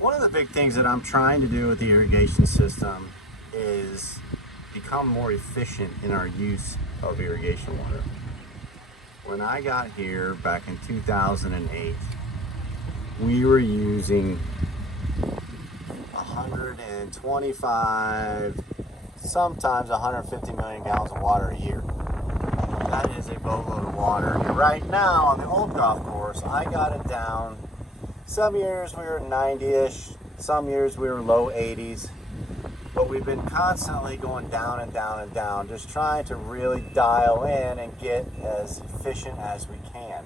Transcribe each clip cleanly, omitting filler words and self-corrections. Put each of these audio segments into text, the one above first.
One of the big things that I'm trying to do with the irrigation system is become more efficient in our use of irrigation water. When I got here back in 2008, we were using 125, sometimes 150 million gallons of water a year. That is a boatload of water. And right now on the old golf course, I got it down. Some years we were 90-ish, some years we were low 80s, but we've been constantly going down and down and down, just trying to really dial in and get as efficient as we can.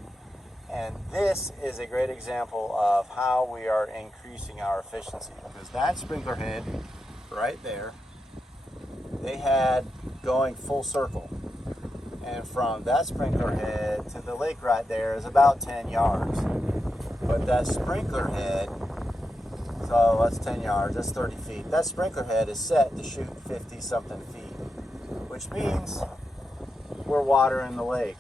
And this is a great example of how we are increasing our efficiency, because that sprinkler head right there, they had going full circle. And from that sprinkler head to the lake right there is about 10 yards. But that sprinkler head, so that's 10 yards, that's 30 feet. That sprinkler head is set to shoot 50 something feet, which means we're watering the lake.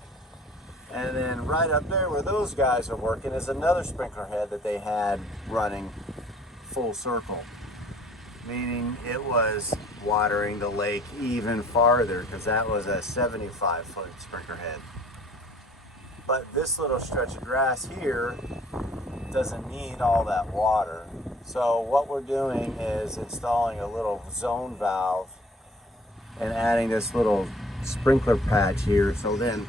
And then right up there where those guys are working is another sprinkler head that they had running full circle, meaning it was watering the lake even farther, because that was a 75-foot sprinkler head. But this little stretch of grass here doesn't need all that water. So what we're doing is installing a little zone valve and adding this little sprinkler patch here. So then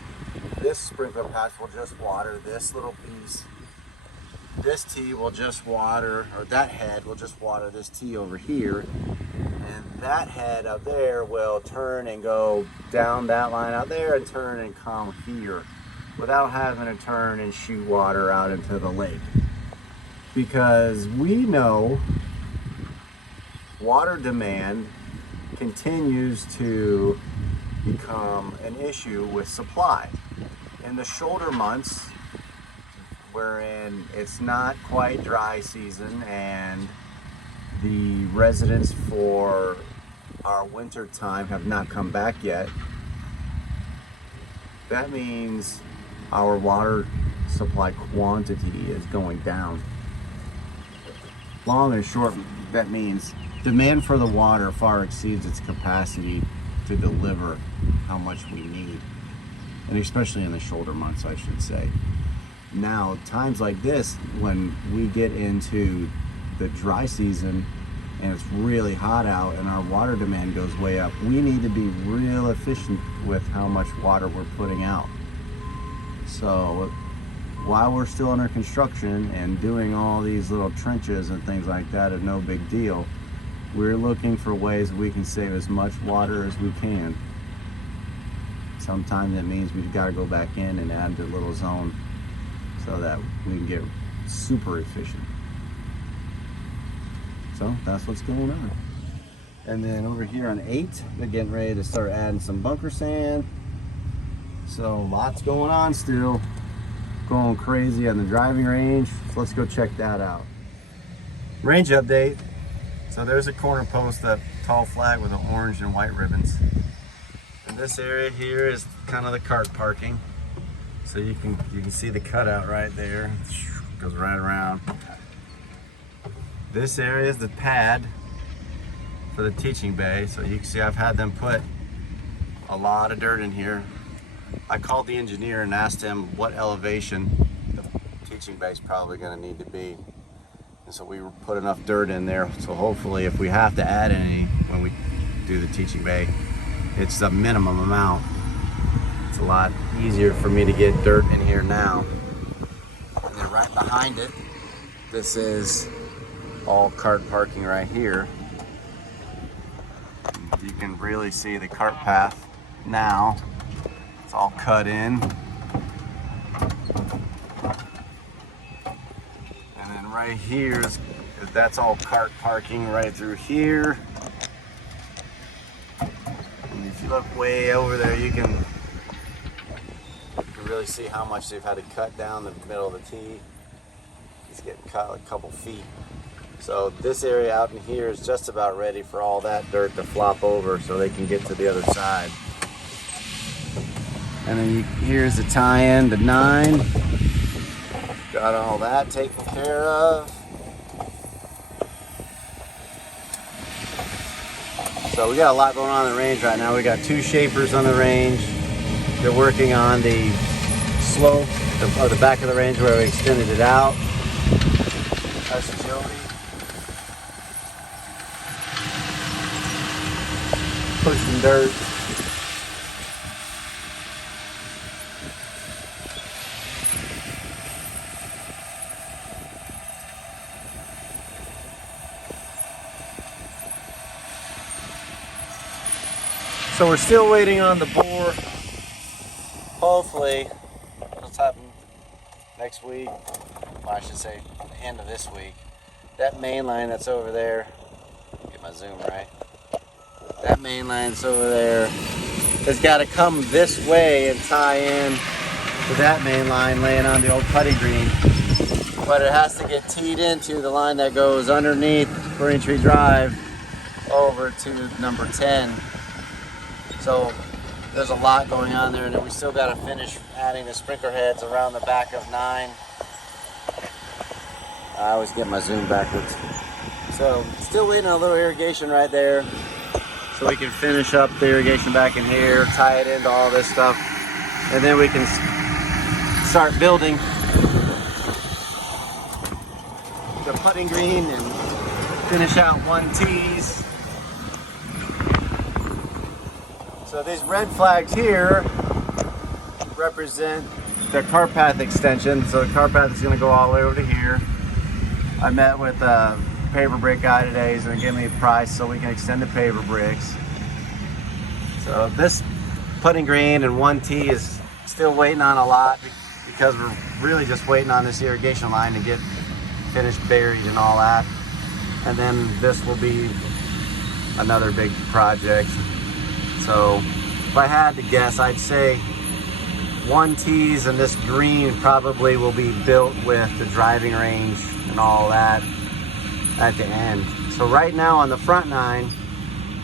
this sprinkler patch will just water this little piece. This tee will just water, or that head will just water this tee over here. And that head up there will turn and go down that line out there and turn and come here without having to turn and shoot water out into the lake. Because we know water demand continues to become an issue with supply. In the shoulder months, wherein it's not quite dry season and the residents for our winter time have not come back yet, that means our water supply quantity is going down. Long and short, that means demand for the water far exceeds its capacity to deliver how much we need, and especially in the shoulder months, I should say. Now, times like this, when we get into the dry season and it's really hot out and our water demand goes way up, we need to be real efficient with how much water we're putting out. So while we're still under construction and doing all these little trenches and things like that are no big deal, we're looking for ways we can save as much water as we can. Sometimes that means we've got to go back in and add the little zone so that we can get super efficient. So that's what's going on. And then over here on 8, they're getting ready to start adding some bunker sand. So lots going on still. Going crazy on the driving range. So let's go check that out. Range update. So there's a corner post, that tall flag with the orange and white ribbons. And this area here is kind of the cart parking. So you can see the cutout right there. Goes right around. This area is the pad for the teaching bay. So you can see I've had them put a lot of dirt in here. I called the engineer and asked him what elevation the teaching bay is probably going to need to be. And so we put enough dirt in there, so hopefully if we have to add any when we do the teaching bay, it's the minimum amount. It's a lot easier for me to get dirt in here now. And then right behind it, this is all cart parking right here. You can really see the cart path now. It's all cut in. And then right here, that's all cart parking right through here. And if you look way over there, you can really see how much they've had to cut down the middle of the tee. It's getting cut a couple feet. So this area out in here is just about ready for all that dirt to flop over so they can get to the other side. And then here's the tie-in to 9. Got all that taken care of. So we got a lot going on in the range right now. We got 2 shapers on the range. They're working on the slope of the back of the range where we extended it out. That's Jody. Pushing dirt. So we're still waiting on the bore. Hopefully, it'll happen next week. Well, I should say the end of this week. That main line that's over there, get my zoom right. That main line that's over there has got to come this way and tie in to that main line laying on the old putting green. But it has to get teed into the line that goes underneath Burning Tree Drive over to number 10. So there's a lot going on there, and then we still got to finish adding the sprinkler heads around the back of 9. I always get my zoom backwards. So still waiting on a little irrigation right there so we can finish up the irrigation back in here, tie it into all this stuff, and then we can start building the putting green and finish out 1Ts. So these red flags here represent the cart path extension. So the cart path is going to go all the way over to here. I met with a paver brick guy today. He's going to give me a price so we can extend the paver bricks. So this putting green and 1T is still waiting on a lot because we're really just waiting on this irrigation line to get finished buried and all that. And then this will be another big project. So if I had to guess, I'd say 1Ts and this green probably will be built with the driving range and all that at the end. So right now on the front 9,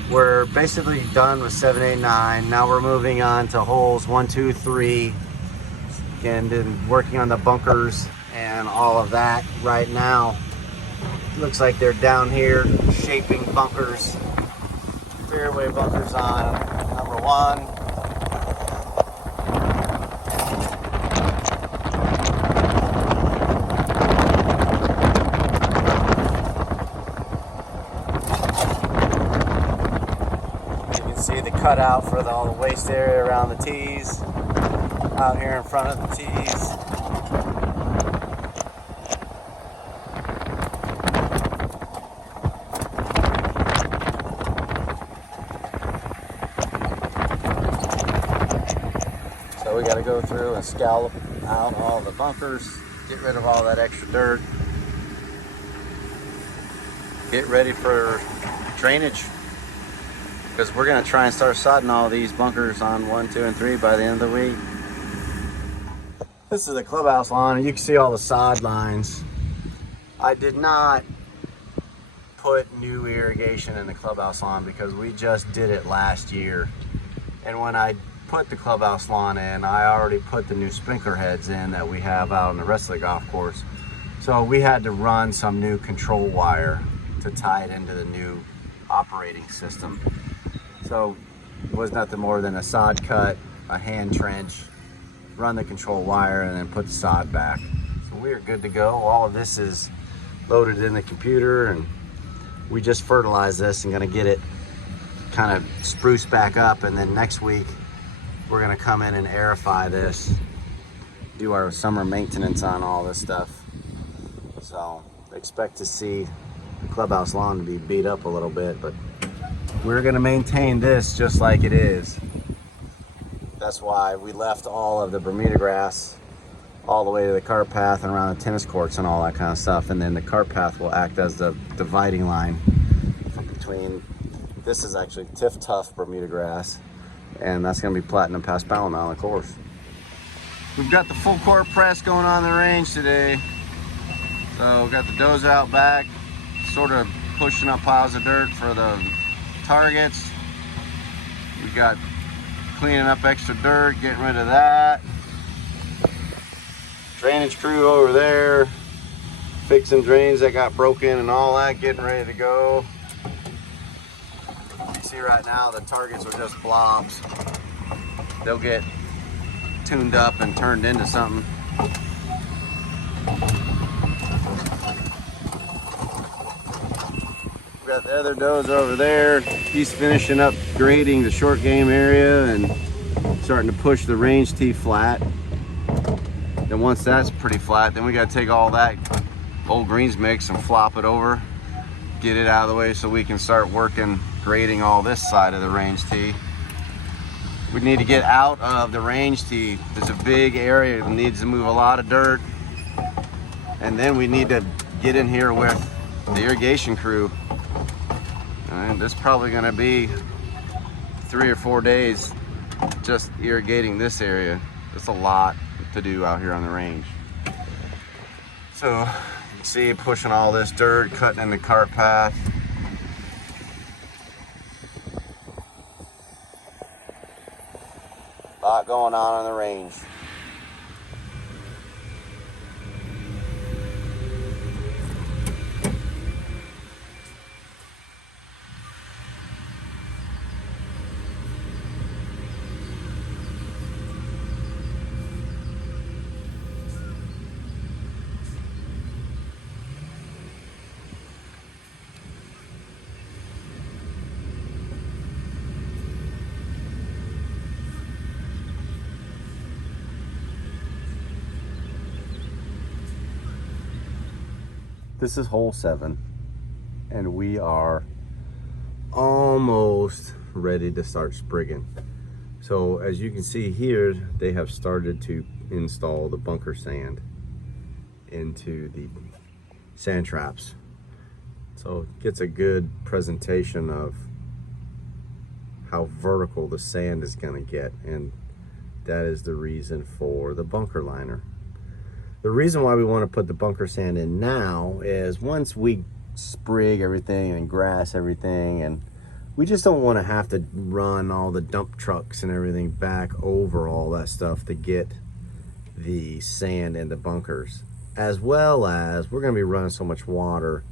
we're basically done with 7, 8, 9. Now we're moving on to holes 1, 2, 3, and then working on the bunkers and all of that. Right now, looks like they're down here shaping bunkers. Fairway bunkers on number 1. You can see the cutout for all the waste area around the tees, out here in front of the tees. So we got to go through and scallop out all the bunkers, get rid of all that extra dirt, get ready for drainage, because we're going to try and start sodding all these bunkers on 1, 2, and 3 by the end of the week. This is the clubhouse lawn, and you can see all the sod lines. I did not put new irrigation in the clubhouse lawn because we just did it last year. And when I put the clubhouse lawn in, I already put the new sprinkler heads in that we have out on the rest of the golf course. So we had to run some new control wire to tie it into the new operating system. So it was nothing more than a sod cut, a hand trench, run the control wire, and then put the sod back. So we are good to go. All of this is loaded in the computer, and we just fertilized this and gonna get it kind of spruced back up, and then next week we're gonna come in and aerify this, do our summer maintenance on all this stuff. So expect to see the clubhouse lawn to be beat up a little bit, but we're gonna maintain this just like it is. That's why we left all of the Bermuda grass all the way to the cart path and around the tennis courts and all that kind of stuff. And then the cart path will act as the dividing line between, this is actually Tiff Tuff Bermuda grass, and that's gonna be Platinum Paspalum on the course. We've got the full court press going on in the range today. So we've got the dozer out back, sort of pushing up piles of dirt for the targets. We got cleaning up extra dirt, getting rid of that. Drainage crew over there, fixing drains that got broken and all that, getting ready to go. see right now, the targets are just blobs. They'll get tuned up and turned into something. We got the other dozer over there. He's finishing up grading the short game area and starting to push the range tee flat. Then once that's pretty flat, then we got to take all that old greens mix and flop it over, get it out of the way so we can start working grading all this side of the range tee. We need to get out of the range tee. There's a big area that needs to move a lot of dirt. And then we need to get in here with the irrigation crew. And this is probably gonna be 3 or 4 days just irrigating this area. It's a lot to do out here on the range. So you can see pushing all this dirt, cutting in the cart path. A lot going on the range. This is hole 7, and we are almost ready to start sprigging. So as you can see here, they have started to install the bunker sand into the sand traps. So it gets a good presentation of how vertical the sand is going to get, and that is the reason for the bunker liner. The reason why we want to put the bunker sand in now is once we sprig everything and grass everything, and we just don't want to have to run all the dump trucks and everything back over all that stuff to get the sand in the bunkers. As well as we're going to be running so much water,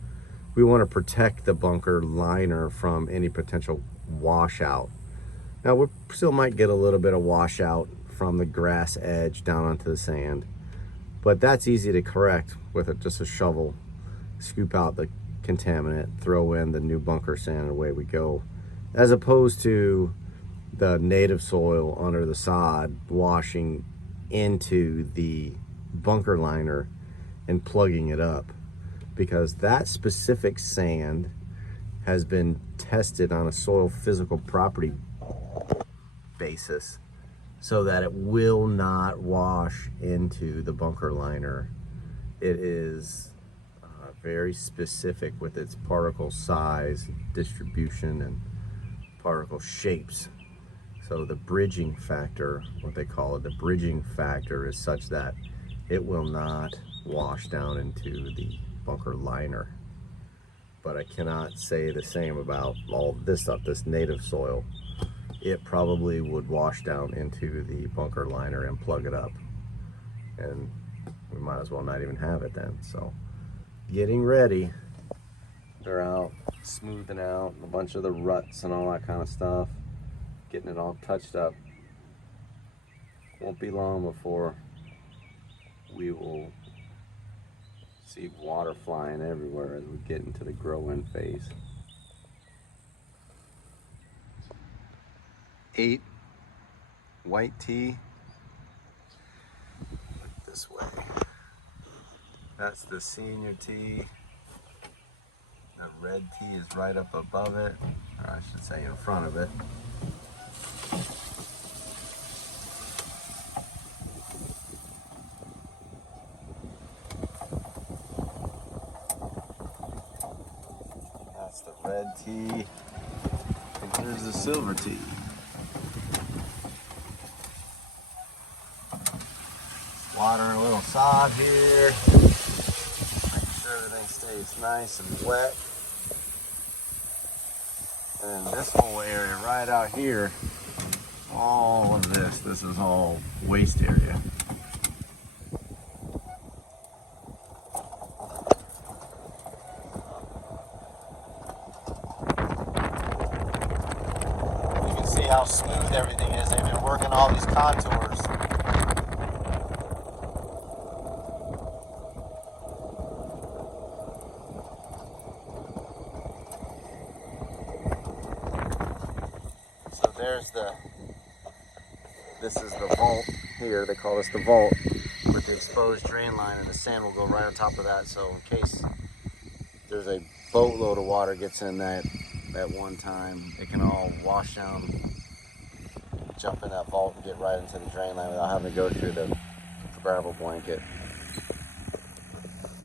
we want to protect the bunker liner from any potential washout. Now we still might get a little bit of washout from the grass edge down onto the sand, but that's easy to correct with just a shovel. Scoop out the contaminant, throw in the new bunker sand, and away we go. As opposed to the native soil under the sod washing into the bunker liner and plugging it up. Because that specific sand has been tested on a soil physical property basis, so that it will not wash into the bunker liner. It is very specific with its particle size, distribution, and particle shapes. So the bridging factor, what they call it, the bridging factor is such that it will not wash down into the bunker liner. But I cannot say the same about all this stuff, this native soil. It probably would wash down into the bunker liner and plug it up, and we might as well not even have it then. So getting ready, they're out smoothing out a bunch of the ruts and all that kind of stuff, getting it all touched up. Won't be long before we will see water flying everywhere as we get into the grow-in phase. 8 white tee. Look this way. That's the senior tee. The red tee is right up above it, or I should say in front of it. That's the red tee, and here's the silver tee. Watering a little sod here, making sure everything stays nice and wet. And this whole area right out here, all of this is all waste area. how smooth everything is. They've been working all these contours. So there's this is the vault here. They call this the vault with the exposed drain line, and the sand will go right on top of that. So in case there's a boatload of water gets in that at one time, it can all wash down, jump in that vault and get right into the drain line without having to go through the gravel blanket.